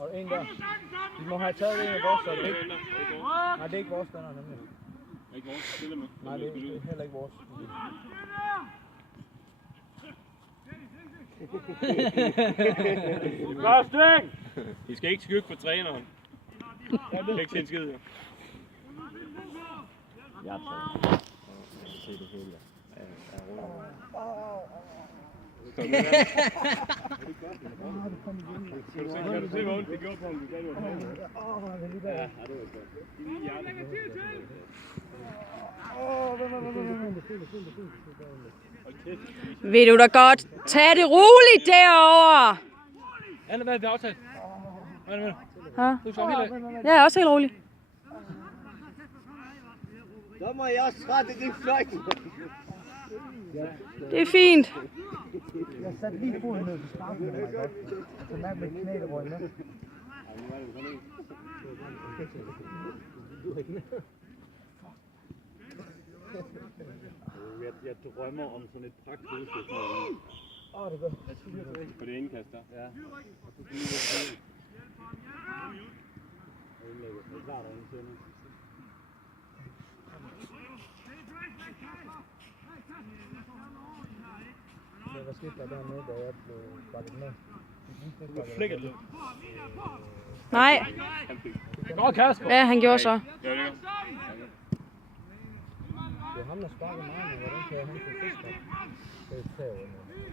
Og en der. Vi må have taget en af vores, så det ikke. Nej, det er ikke vores spænder, nemlig. Ikke vores, spiller med. Nej, det er heller ikke vores. Godt sting! I skal ikke skygge for træneren. Jeg kan ikke se en skid her. Jeg tror. Se det hele. Kan du se, hvor ondt det gjorde på ham? Ja, det var Vil du da godt tage det roligt derovre? Anna, hvad er det aftalt? Ja. Jeg er også helt rolig. Så må jeg også rette det fløjt. Det er fint. Jeg satte lige foden ned på skarpen, det var godt. Så mand med knæ, der røg med. Jeg drømmer om sådan et pragthus. Det er godt. På det indkast der. Ja. Og så kan det er klart, at den sender. Hvad skete der dernede, da jeg blev bakket med? Du flækket lidt. Nej. Godt, Kasper. Ja, han gjorde så. Ja, det gør. Det er ham, der sparker mig, men hvordan kan han få fisk op?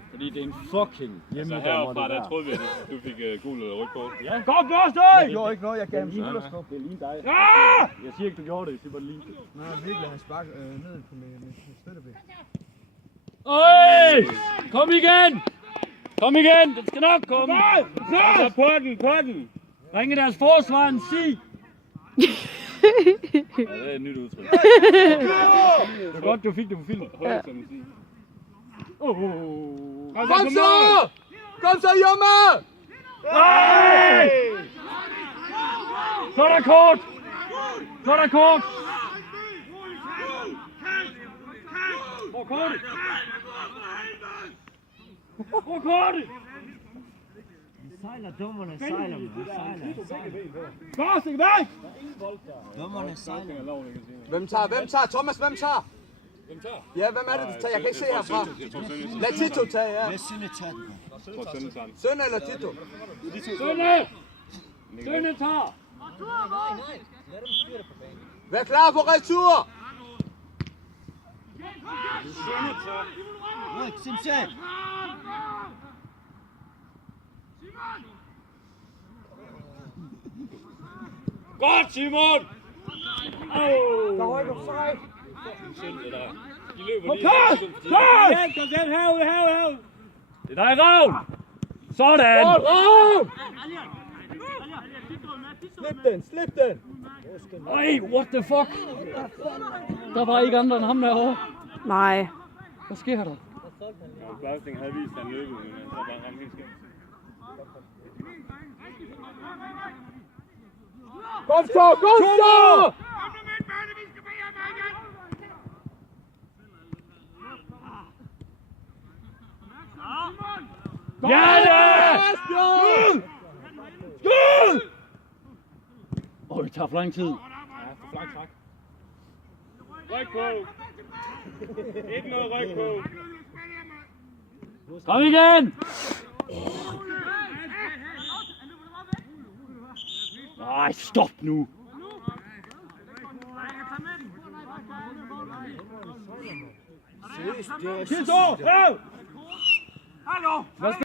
Fordi det er en fucking hjemmedommer, herfra, der troede vi, at du fik gul eller rødt kort. Ja. Godt, Børstøj! Jeg gjorde ikke noget, jeg gav ham skulderskub. Det er lige dig. Jeg siger ikke, du gjorde det, det var lige. Nej, virkelig, han sparker ned på min støtteben. Øj! Kom igen! Kom igen! Den skal nok komme! Altså, på den! Ringe deres forsvar en sig! Ja, det er et nyt udtryk. Det var godt, du fik det på film. Ja. Kom så! Kom så, Jomme! Nej! Så er der kort! Så er der kort! Hvor kortet? Hvor kortet? Sejler, dommerne sejler. Gåsing væk! Dommerne sejler. Hvem tager? Thomas, hvem tager? Hvem tager? Ja, hvem er det, der tager? Jeg kan ikke se herfra. Lad Tito tage, ja. Hvad Sønne tager den? Sønne eller Tito? Sønne tager! Vær klar på retur! Ryk, Simse! Godt, Simon! Der var ikke offside. De løber lige. Kom selv, herud! Det er dig, Ravn! Sådan! Ravn! Slip den! Ej, what the fuck? Der var ikke andre end ham derovre. Nej. Hvad sker der? Børsting havde vist, at han løbede, men så var han helt skæmt. Kom så! Ja, det! Skyd! Åh, det tager for lang tid. Ja, for lang træk. Ryk på! Ikke noget ryk på! Kom igen! Nej, stop nu! Seriøst, det var Hallo! Hvad